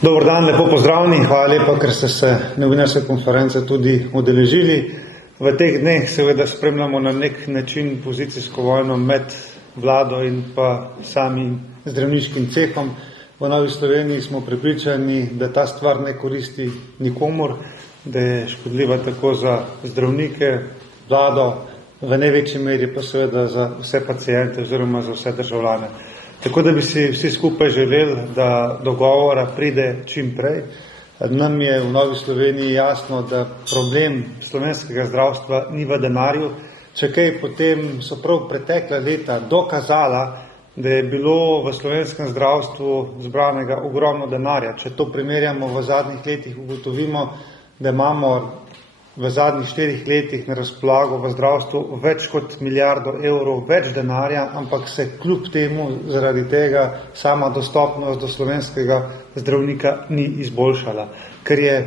Dober dan, lepo pozdravljeni, hvala lepa, ker ste se novinarske konference tudi udeležili. V teh dneh seveda spremljamo na nek način pozicijsko vojno med vlado in pa samim zdravniškim cehom. V Novi Sloveniji smo prepričani, da ta stvar ne koristi nikomur, da je škodljiva tako za zdravnike, vlado, v največji meri pa seveda za vse paciente oziroma za vse državljane. Tako da bi si vsi skupaj želeli, da dogovora pride čim prej. Nam je v Novi Sloveniji jasno, da problem slovenskega zdravstva ni v denarju. Če kaj, potem so prav pretekla leta dokazala, da je bilo v slovenskem zdravstvu zbranega ogromno denarja. Če to primerjamo v zadnjih letih, ugotovimo, da imamo v zadnjih 4 letih na razpolago v zdravstvu več kot milijardo evrov več denarja, ampak se kljub temu zaradi tega sama dostopnost do slovenskega zdravnika ni izboljšala, ker je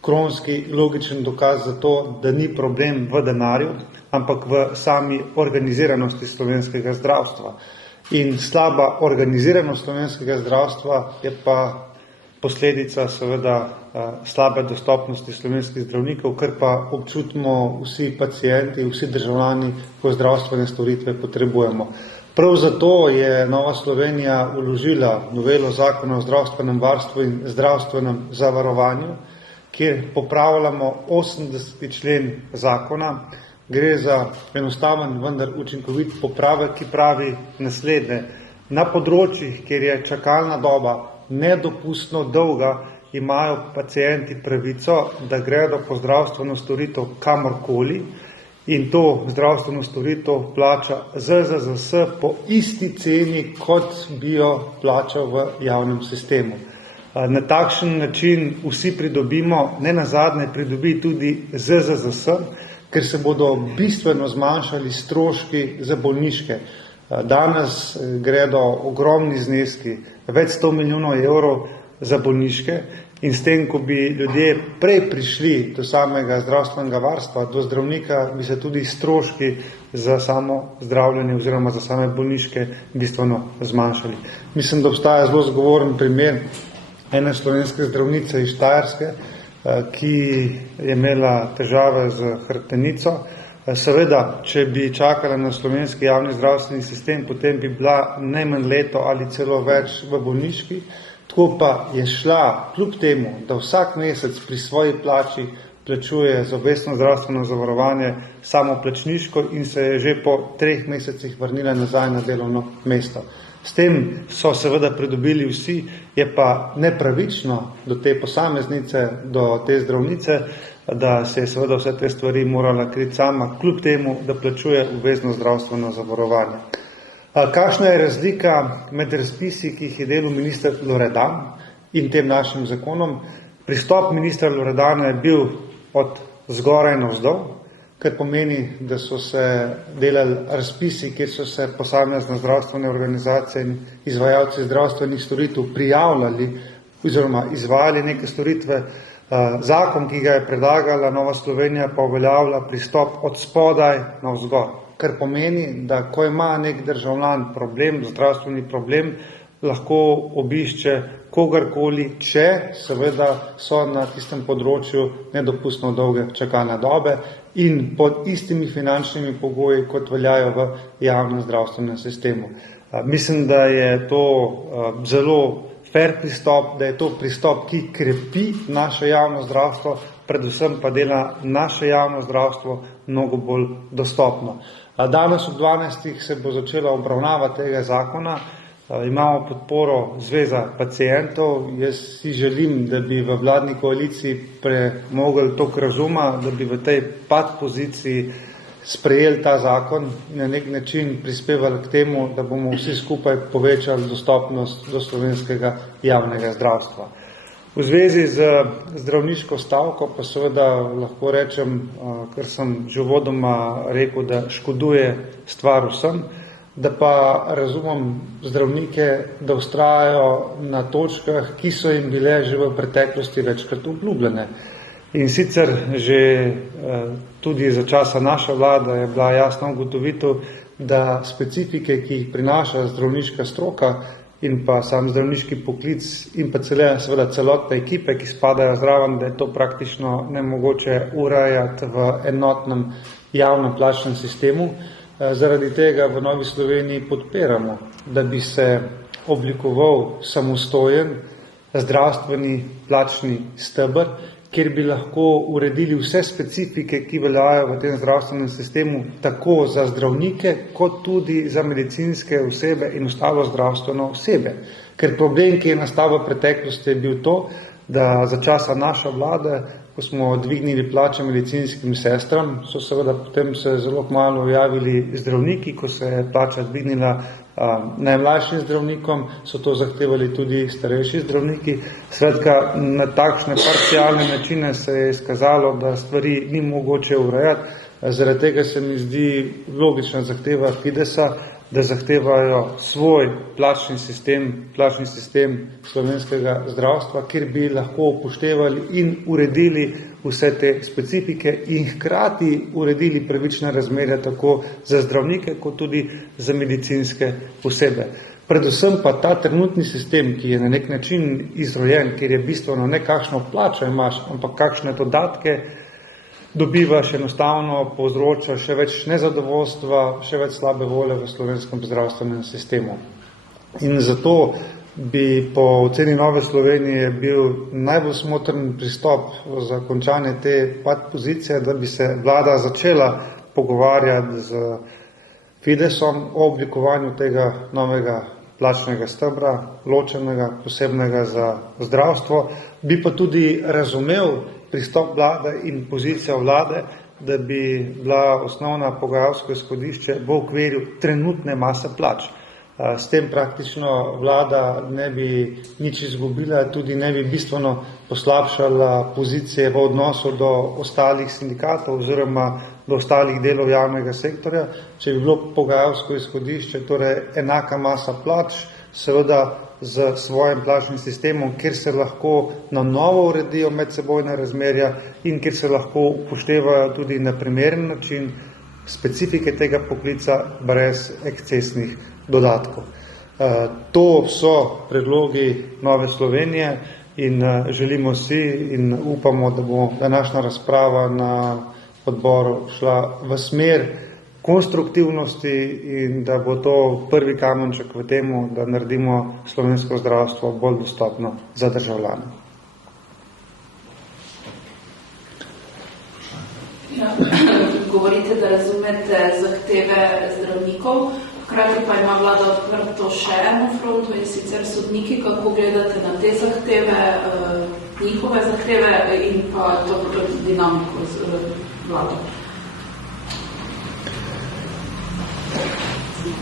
kronski logičen dokaz za to, da ni problem v denarju, ampak v sami organiziranosti slovenskega zdravstva. In slaba organiziranost slovenskega zdravstva je pa posledica seveda slabe dostopnosti slovenskih zdravnikov, kar pa občutimo vsi pacienti, vsi državljani, ko zdravstvene storitve potrebujemo. Prav zato je Nova Slovenija vložila novelo zakona o zdravstvenem varstvu in zdravstvenem zavarovanju, kjer popravljamo 80. člen zakona. Gre za enostaven, vendar učinkovit popravek, ki pravi naslednje. Na področjih, kjer je čakalna doba nedopustno dolga, imajo pacienti pravico, da gredo po zdravstveno storitev kamorkoli in to zdravstveno storitev plača ZZZS po isti ceni, kot bi jo plačal v javnem sistemu. Na takšen način vsi pridobimo, ne nazadnje pridobi tudi ZZZS, ker se bodo bistveno zmanjšali stroški za bolniške. Danes gredo ogromni zneski, več 100 milijonov evrov za bolniške in s tem, ko bi ljudje prej prišli do samega zdravstvenega varstva, do zdravnika, bi se tudi stroški za samo zdravljenje oziroma za same bolniške bistveno zmanjšali. Mislim, da obstaja zelo zgovoren primer ene slovenske zdravnice iz Štajerske, ki je imela težave z hrbtenico. Seveda, če bi čakala na slovenski javni zdravstveni sistem, potem bi bila najmanj leto ali celo več v bolniški. Tako pa je šla, kljub temu, da vsak mesec pri svoji plači plačuje za obvezno zdravstveno zavarovanje samoplačniško in se je že po 3 mesecih vrnila nazaj na delovno mesto. S tem so seveda pridobili vsi, je pa nepravično do te posameznice, do te zdravnice, da se je seveda vse te stvari morala kriti sama, kljub temu, da plačuje obvezno zdravstveno zavarovanje. Kakšna je razlika med razpisi, ki jih je delal minister Loredan in tem našim zakonom? Pristop ministra Loredana je bil od zgoraj navzdol, kar pomeni, da so se delali razpisi, kjer so se posamezne zdravstvene organizacije in izvajalci zdravstvenih storitev prijavljali oziroma izvajali neke storitve. Zakon, ki ga je predlagala Nova Slovenija, pa uveljavlja pristop od spodaj navzgor, kar pomeni, da ko ima nek državljan problem, zdravstveni problem, lahko obišče kogarkoli, če seveda so na tistem področju nedopustno dolge čakalne dobe in pod istimi finančnimi pogoji, kot veljajo v javnem zdravstvenem sistemu. Mislim, da je to zelo fair pristop, da je to pristop, ki krepi naše javno zdravstvo, predvsem pa dela naše javno zdravstvo mnogo bolj dostopno. Danes ob 12. se bo začela obravnava tega zakona. Imamo podporo Zveza pacientov. Jaz si želim, da bi v vladni koaliciji premogli toliko razuma, da bi v tej poziciji sprejeli ta zakon in na nek način prispevali k temu, da bomo vsi skupaj povečali dostopnost do slovenskega javnega zdravstva. V zvezi z zdravniško stavko pa seveda lahko rečem, kar sem že uvodoma rekel, da škoduje stvar vsem, da pa razumem zdravnike, da vztrajajo na točkah, ki so jim bile že v preteklosti večkrat obljubljene. In sicer že tudi za časa naše vlade je bila jasna ugotovitev, da specifike, ki jih prinaša zdravniška stroka, in pa sam zdravniški poklic in pa seveda celotne ekipe, ki spadajo zraven, da je to praktično nemogoče urejati v enotnem javnem plačnem sistemu. Zaradi tega v Novi Sloveniji podpiramo, da bi se oblikoval samostojen zdravstveni plačni steber, kjer bi lahko uredili vse specifike, ki veljajo v tem zdravstvenem sistemu, tako za zdravnike, kot tudi za medicinske osebe in ostalo zdravstveno osebe. Ker problem, ki je nastal v preteklosti, je bil to, da za časa naše vlade, ko smo dvignili plače medicinskim sestram, so seveda potem se zelo kmalu javili zdravniki, ko se je plača dvignila najmlajšim zdravnikom, so to zahtevali tudi starejši zdravniki. Skratka, na takšne parcialne načine se je izkazalo, da stvari ni mogoče urejati. Zaradi tega se mi zdi logična zahteva Fidesa, da zahtevajo svoj plačni sistem slovenskega zdravstva, kjer bi lahko upoštevali in uredili vse te specifike in hkrati uredili pravične razmerja tako za zdravnike, kot tudi za medicinske osebe. Predvsem pa ta trenutni sistem, ki je na nek način izrojen, kjer je bistveno ne kakšno plačo imaš, ampak kakšne dodatke dobivaš, enostavno povzroča še več nezadovoljstva, še več slabe volje v slovenskem zdravstvenem sistemu. In zato bi po oceni Nove Slovenije bil najbolj smotrn pristop za končanje te pozicije, da bi se vlada začela pogovarjati z Fidesom o oblikovanju tega novega plačnega stebra, ločenega, posebnega za zdravstvo, bi pa tudi razumel pristop vlade in pozicija vlade, da bi bila osnovna pogajalsko izhodišče v okviru trenutne mase plač. S tem praktično vlada ne bi nič izgubila, tudi ne bi bistveno poslabšala pozicije v odnosu do ostalih sindikatov oziroma do ostalih delov javnega sektorja, če bi bilo pogajalsko izhodišče, torej enaka masa plač, seveda z svojim plačnim sistemom, kjer se lahko na novo uredijo medsebojna razmerja in kjer se lahko upoštevajo tudi na primeren način specifike tega poklica brez ekscesnih dodatkov. To so predlogi Nove Slovenije in želimo si in upamo, da bo današnja razprava na odboru šla v smer konstruktivnosti in da bo to prvi kamenček v temu, da naredimo slovensko zdravstvo bolj dostopno za državljane. Ja, govorite, da razumete zahteve zdravnikov, hkrati pa ima vlada odprto še eno fronto in sicer sodniki, kako gledate na te zahteve, njihove zahteve in pa to dinamiko z vlado.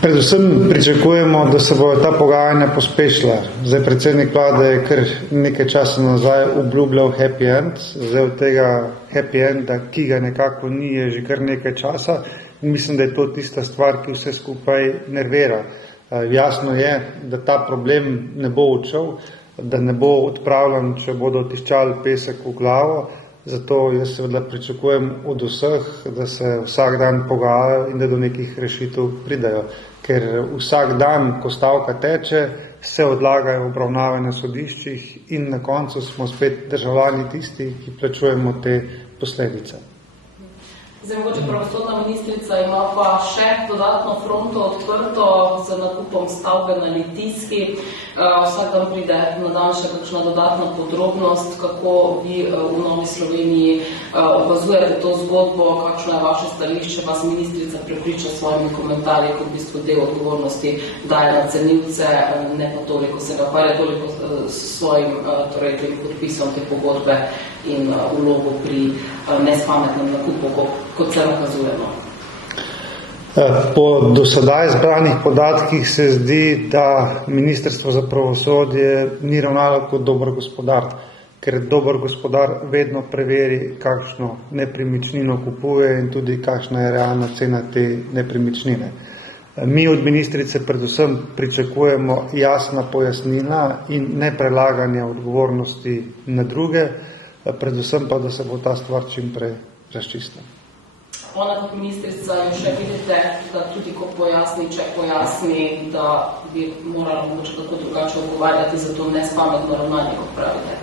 Predvsem pričakujemo, da se bodo ta pogajanja pospešila. Zdaj predsednik vlade je kar nekaj časa nazaj obljubljal happy end, zdaj od tega happy enda, ki ga nekako ni, je že kar nekaj časa. Mislim, da je to tista stvar, ki vse skupaj nervira. Jasno je, da ta problem ne bo odšel, da ne bo odpravljen, če bodo tiščali pesek v glavo. Zato jaz seveda pričakujem od vseh, da se vsak dan pogajajo in da do nekih rešitev pridajo. Ker vsak dan, ko stavka teče, se odlagajo obravnave na sodiščih in na koncu smo spet državljani tisti, ki plačujemo te posledice. Zdaj, mogoče pravosodna ministrica ima pa še dodatno fronto odprto z nakupom stavbe na Litijski. Vsak dan pride na dan še kakšna dodatna podrobnost, kako vi v Novi Sloveniji opazujete to zgodbo, kakšno je vaše stališče, vas ministrica prepriča s svojimi komentarji, kot v bistvu del odgovornosti daje na cenilce, ne pa toliko se ga parja, toliko s svojim tem podpisom te pogodbe in vlogo pri nespametnem nakupu, kot se nakazujemo. Po dosedaj zbranih podatkih se zdi, da Ministrstvo za pravosodje ni ravnalo kot dober gospodar, ker dober gospodar vedno preveri, kakšno nepremičnino kupuje in tudi kakšna je realna cena te nepremičnine. Mi od ministrice predvsem pričakujemo jasna pojasnila in ne prelaganja odgovornosti na druge, predvsem pa, da se bo ta stvar čim prej razčistila. ona kot ministrica jo še vidite, da tudi ko pojasni, če pojasni, da bi morala mogoče kako drugače odgovarjati za to nespametno ravnanje, kot pravite?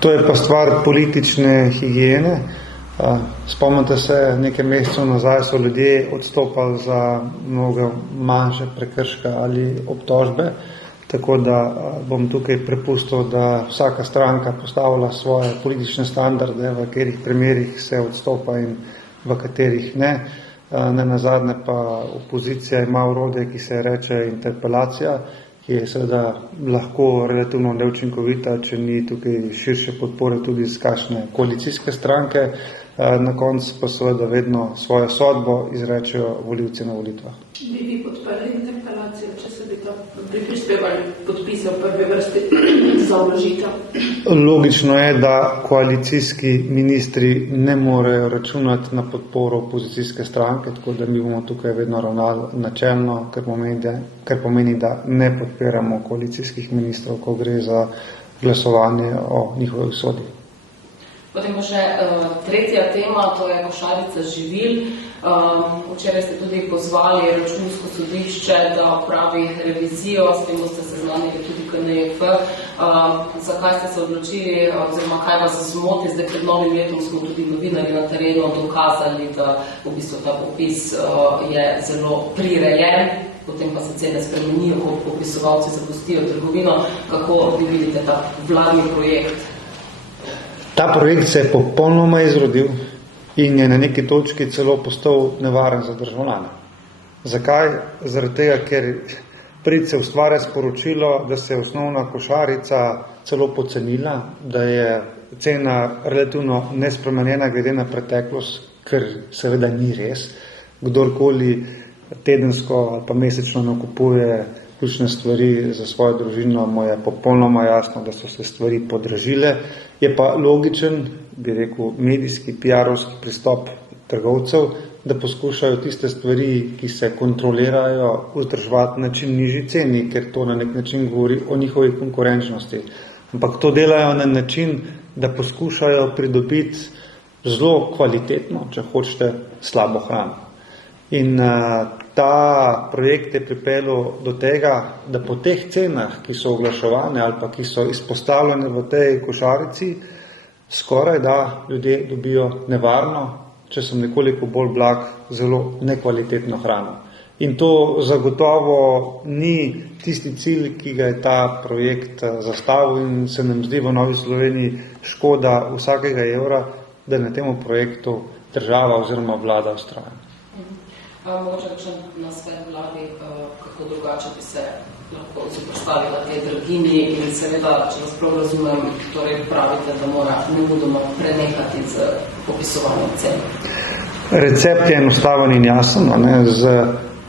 To je pa stvar politične higiene. Spomnite se, nekaj mesecev nazaj so ljudje odstopali za mnogo manjše prekrške ali obtožbe, tako da bom tukaj prepustil, da vsaka stranka postavlja svoje politične standarde, v katerih primerih se odstopa in v katerih ne. Nenazadnje pa opozicija ima orodje, ki se reče interpelacija, ki je seveda lahko relativno neučinkovita, če ni tukaj širše podpore tudi iz kakšne koalicijske stranke. Na koncu pa seveda vedno svojo sodbo izrečejo volivci na volitvah. Bi vi podprli interpelacijo, če se bi to prispevali podpise v prvi vrsti za vložitev? Logično je, da koalicijski ministri ne morejo računati na podporo opozicijske stranke, tako da mi bomo tukaj vedno ravnali načelno, kar pomeni, da ne podpiramo koalicijskih ministrov, ko gre za glasovanje o njihovi usodi. Potem pa še tretja tema, to je košarica živil. Včeraj ste tudi pozvali Računsko sodišče, da opravi revizijo, s tem boste seznanili tudi KNJF. Zakaj ste se odločili, oziroma kaj vas zmoti? Zdaj pred novim letom smo tudi novinarji na terenu dokazali, da v bistvu ta popis je zelo prirejen, potem pa se cene spremenijo, ko popisovalci zapustijo trgovino. Kako vi vidite ta vladni projekt? Ta projekt se je popolnoma izrodil in je na neki točki celo postal nevaren za državljane. Zakaj? Zaradi tega, ker pride se ustvarja sporočilo, da se je osnovna košarica celo pocenila, da je cena relativno nespremenjena glede na preteklost, ker seveda ni res. Kdorkoli tedensko ali pa mesečno nakupuje ključne stvari za svojo družino, mu je popolnoma jasno, da so se stvari podražile. Je pa logičen, bi rekel, medijski, PR-ovski pristop trgovcev, da poskušajo tiste stvari, ki se kontrolirajo, vzdrževati na čim nižji ceni, ker to na nek način govori o njihovi konkurenčnosti. Ampak to delajo na način, da poskušajo pridobiti zelo kvalitetno, če hočete, slabo hrano. In ta projekt je pripeljal do tega, da po teh cenah, ki so oglaševane ali pa ki so izpostavljene v tej košarici, skoraj da ljudje dobijo nevarno, če sem nekoliko bolj blag, zelo nekvalitetno hrano. In to zagotovo ni tisti cilj, ki ga je ta projekt zastavil, in se nam zdi v Novi Sloveniji škoda vsakega evra, da na tem projektu država oziroma vlada vztraja. Mogoče kakšen nasvet vladi, kako drugače bi se lahko zoperstavila tej draginji in seveda, če vas prav razumem, torej pravite, da mora nemudoma prenehati z popisovanjem cen. Recept je enostaven in jasen, z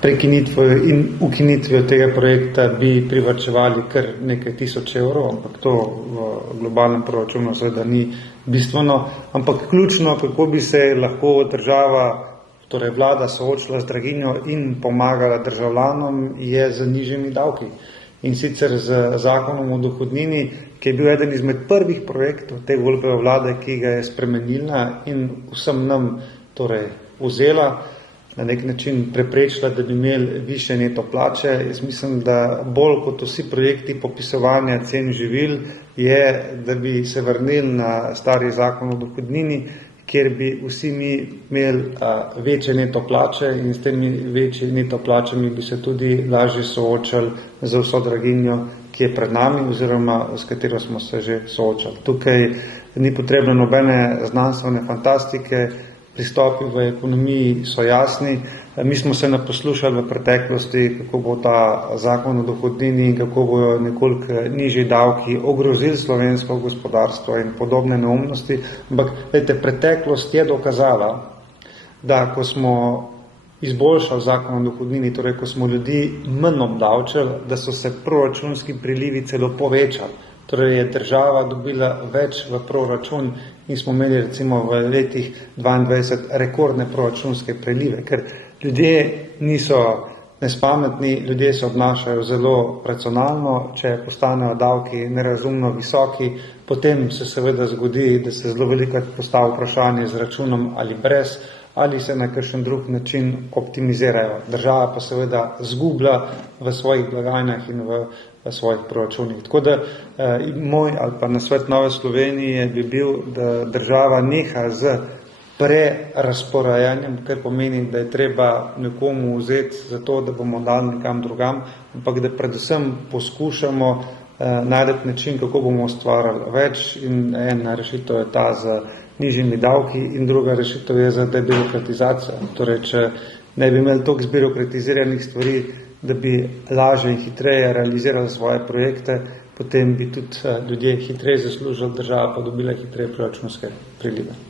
prekinitvijo in ukinitvijo tega projekta bi privarčevali kar nekaj tisoč evrov, ampak to v globalnem proračunu seveda ni bistveno, ampak ključno, kako bi se lahko država, torej vlada, soočila z draginjo in pomagala državljanom, je z nižjimi davki. In sicer z zakonom o dohodnini, ki je bil eden izmed prvih projektov te Golobove vlade, ki ga je spremenila in vsem nam torej vzela, na nek način preprečila, da bi imeli višje neto plače. Jaz mislim, da bolj kot vsi projekti popisovanja cen živil je, da bi se vrnili na stari zakon o dohodnini, kjer bi vsi mi imeli večje neto plače in s temi večji neto plačami bi se tudi lažje soočali za vso draginjo, ki je pred nami oziroma s katero smo se že soočali. Tukaj ni potrebno nobene znanstvene fantastike, pristopi v ekonomiji so jasni. Mi smo se naposlušali v preteklosti, kako bo ta zakon o dohodnini in kako bojo nekoliko nižji davki ogrozili slovensko gospodarstvo in podobne neumnosti. Ampak, preteklost je dokazala, da ko smo izboljšali zakon o dohodnini, torej ko smo ljudi manj obdavčili, da so se proračunski prilivi celo povečali. Torej je država dobila več v proračun in smo imeli recimo v letih 2022 rekordne proračunske prilive, ker ljudje niso nespametni, ljudje se obnašajo zelo racionalno, če postanejo davki nerazumno visoki, potem se seveda zgodi, da se zelo velikokrat postavi vprašanje z računom ali brez, ali se na kakšen drug način optimizirajo. Država pa seveda zgublja v svojih blagajnah in v svojih proračunih. Tako da moj ali pa nasvet Nove Slovenije bi bil, da država neha z prerasporajanjem, kar pomeni, da je treba nekomu vzeti za to, da bomo dali nekam drugam, ampak da predvsem poskušamo najti način, kako bomo ustvarjali več, in ena rešitev je ta z nižjimi davki in druga rešitev je za debirokratizacijo. Torej, če ne bi imeli toliko zbirokratiziranih stvari, da bi lažje in hitreje realizirali svoje projekte, potem bi tudi ljudje hitreje zaslužili, država pa dobila hitreje proračunske prilive.